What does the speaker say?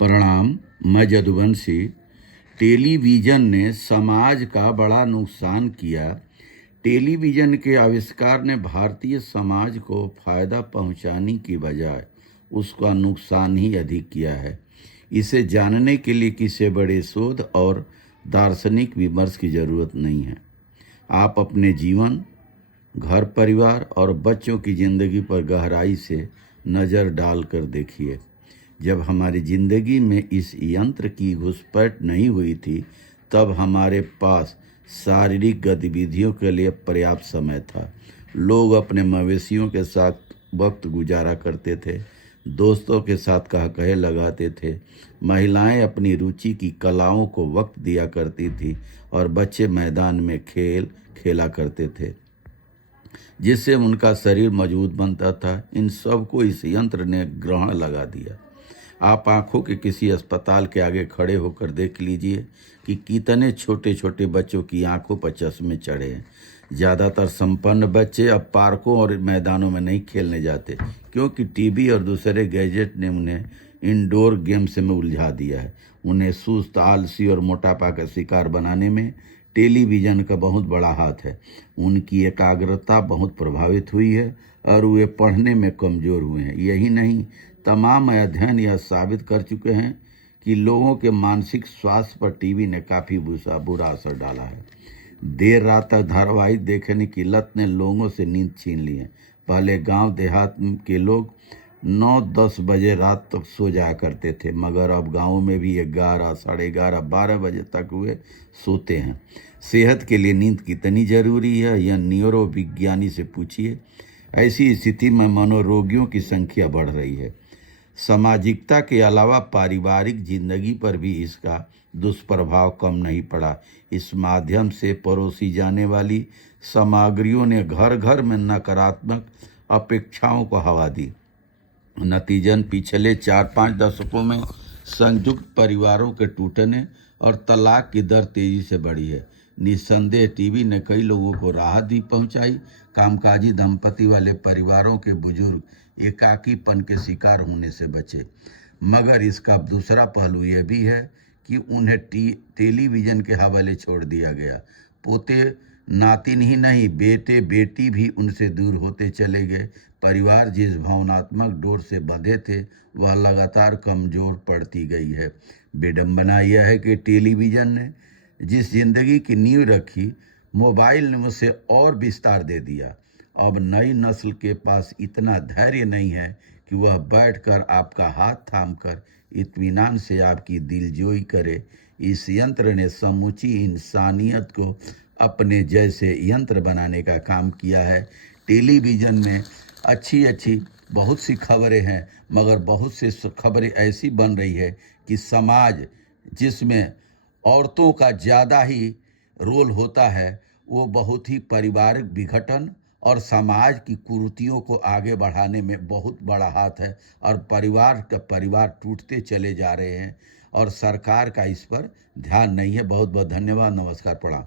प्रणाम। मैं जदुवंशी। टेलीविज़न ने समाज का बड़ा नुकसान किया। टेलीविज़न के आविष्कार ने भारतीय समाज को फायदा पहुंचाने की बजाय उसका नुकसान ही अधिक किया है। इसे जानने के लिए किसी बड़े शोध और दार्शनिक विमर्श की जरूरत नहीं है। आप अपने जीवन, घर परिवार और बच्चों की ज़िंदगी पर गहराई से नज़र डालकर देखिए। जब हमारी ज़िंदगी में इस यंत्र की घुसपैठ नहीं हुई थी, तब हमारे पास शारीरिक गतिविधियों के लिए पर्याप्त समय था। लोग अपने मवेशियों के साथ वक्त गुजारा करते थे, दोस्तों के साथ कह लगाते थे, महिलाएं अपनी रुचि की कलाओं को वक्त दिया करती थी और बच्चे मैदान में खेल खेला करते थे, जिससे उनका शरीर मजबूत बनता था। इन सब को इस यंत्र ने ग्रहण लगा दिया। आप आंखों के किसी अस्पताल के आगे खड़े होकर देख लीजिए कि कितने छोटे छोटे बच्चों की आंखों पर चश्मे चढ़े हैं। ज़्यादातर संपन्न बच्चे अब पार्कों और मैदानों में नहीं खेलने जाते, क्योंकि टीवी और दूसरे गैजेट ने उन्हें इंडोर गेम्स में उलझा दिया है। उन्हें सुस्त, आलसी और मोटापा का शिकार बनाने में टेलीविज़न का बहुत बड़ा हाथ है। उनकी एकाग्रता बहुत प्रभावित हुई है और वे पढ़ने में कमज़ोर हुए हैं। यही नहीं, तमाम अध्ययन यह साबित कर चुके हैं कि लोगों के मानसिक स्वास्थ्य पर टीवी ने काफ़ी बुरा असर डाला है। देर रात तक धारावाहिक देखने की लत ने लोगों से नींद छीन ली है। पहले गांव देहात के लोग 9-10 बजे रात तक सो जाया करते थे, मगर अब गाँव में भी 11, साढ़े 11, 12 बजे तक वे सोते हैं। सेहत के लिए नींद कितनी ज़रूरी है, यह न्यूरोविज्ञानी से पूछिए। ऐसी स्थिति में मनोरोगियों की संख्या बढ़ रही है। सामाजिकता के अलावा पारिवारिक जिंदगी पर भी इसका दुष्प्रभाव कम नहीं पड़ा। इस माध्यम से परोसी जाने वाली सामग्रियों ने घर घर में नकारात्मक अपेक्षाओं को हवा दी। नतीजन पिछले 4-5 दशकों में संयुक्त परिवारों के टूटने और तलाक की दर तेजी से बढ़ी है। निस्संदेह टीवी ने कई लोगों को राहत भी पहुंचाई। कामकाजी दंपति वाले परिवारों के बुजुर्ग एकाकीपन के शिकार होने से बचे, मगर इसका दूसरा पहलू यह भी है कि उन्हें टेलीविज़न के हवाले छोड़ दिया गया। पोते नातिन ही नहीं, बेटे बेटी भी उनसे दूर होते चले गए। परिवार जिस भावनात्मक डोर से बंधे थे, वह लगातार कमज़ोर पड़ती गई है। विडंबना यह है कि टेलीविज़न ने जिस जिंदगी की नींव रखी, मोबाइल ने उसे और विस्तार दे दिया। अब नई नस्ल के पास इतना धैर्य नहीं है कि वह बैठकर आपका हाथ थामकर इत्मीनान से आपकी दिलजोई करे। इस यंत्र ने समूची इंसानियत को अपने जैसे यंत्र बनाने का काम किया है। टेलीविज़न में अच्छी बहुत सी खबरें हैं, मगर बहुत सी खबरें ऐसी बन रही है कि समाज जिसमें औरतों का ज़्यादा ही रोल होता है, वो बहुत ही पारिवारिक विघटन और समाज की कुरीतियों को आगे बढ़ाने में बहुत बड़ा हाथ है। और परिवार टूटते चले जा रहे हैं और सरकार का इस पर ध्यान नहीं है। बहुत बहुत धन्यवाद। नमस्कार, प्रणाम।